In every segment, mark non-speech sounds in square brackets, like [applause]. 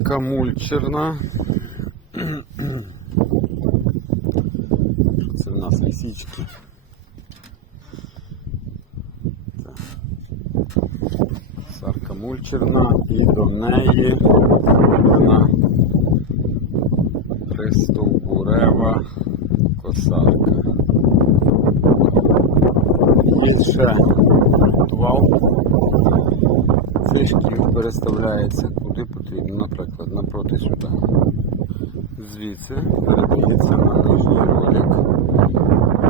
Косарка мульчерна. Це в нас лисички? Так. Косарка мульчерна і до неї зроблена пристовбурева косарка. Є ще вал. Цей шкіл переставляється куди потрібно, наприклад, напроти сюди. Звідси передається на нижній ролик е,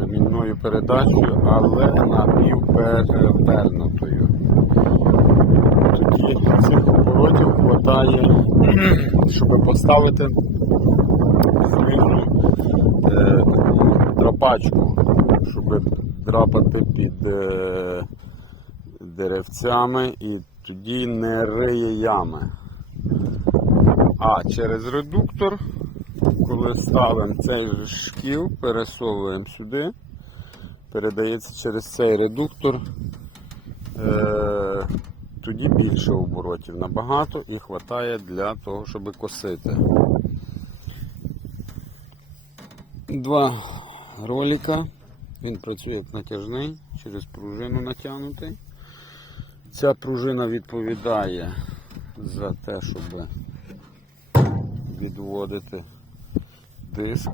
ремінною передачею, але напівперевернутою. Тоді цих оборотів вистачає, [clears throat] щоб поставити знизу е, драпачку, щоб драпати під е, деревцями і тоді не риє ями. А через редуктор, коли ставимо цей же шкіл, пересовуємо сюди, передається через цей редуктор, е, тоді більше оборотів набагато і вистачає для того, щоб косити. Два ролика. Він працює як натяжний, через пружину натягнутий. Ця пружина відповідає за те, щоб відводити диск.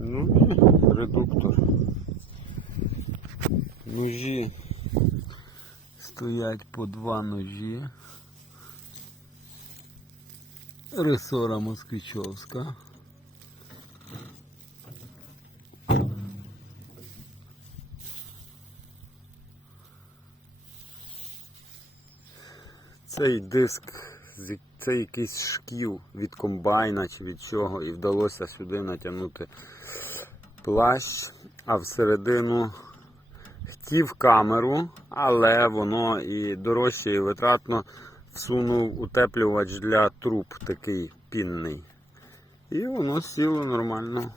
Ну і редуктор. Ножі стоять по два ножі. Ресора Москвичовська. Цей диск, це якийсь шкіл від комбайна чи від чого, і вдалося сюди натягнути плащ, а всередину хотів камеру, але воно і дорожче, і витратно всунув утеплювач для труб такий пінний. І воно сіло нормально.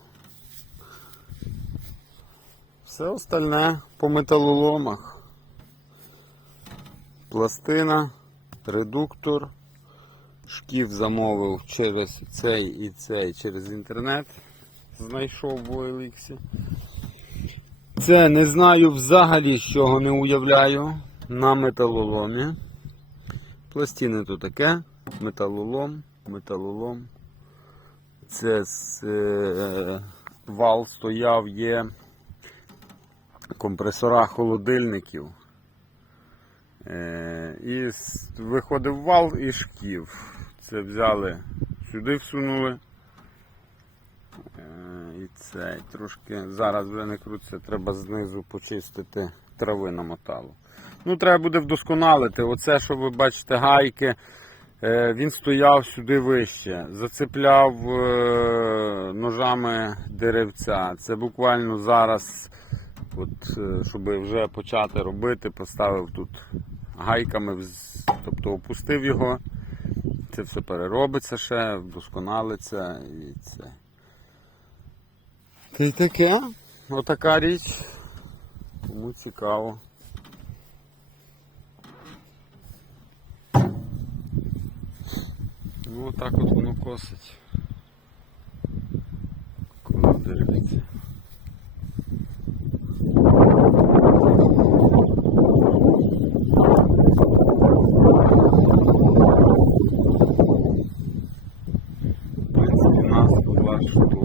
Все остальне по металоломах. Пластина, редуктор. Шкіф замовив через цей і цей через інтернет. Знайшов в OLX. Це не знаю взагалі, з чого не уявляю. На металоломі. Пластини то таке. Металолом, металолом. Це з, е, вал стояв, є компресора холодильників. Е, і виходив вал і шків. Це взяли, сюди всунули. Е, і це трошки зараз вже не крутиться, треба знизу почистити трави намотало. Ну, треба буде вдосконалити. Оце, що ви бачите, гайки. Е, Він стояв сюди вище, зацепляв ножами деревця. Це буквально зараз, от, е, щоб вже почати робити, поставив тут гайками, тобто опустив його. Це все переробиться ще, вдосконалиться і це. Та й таке. Отака річ. Кому цікаво. Ну отак от воно косить. Коли деревці. Thank you.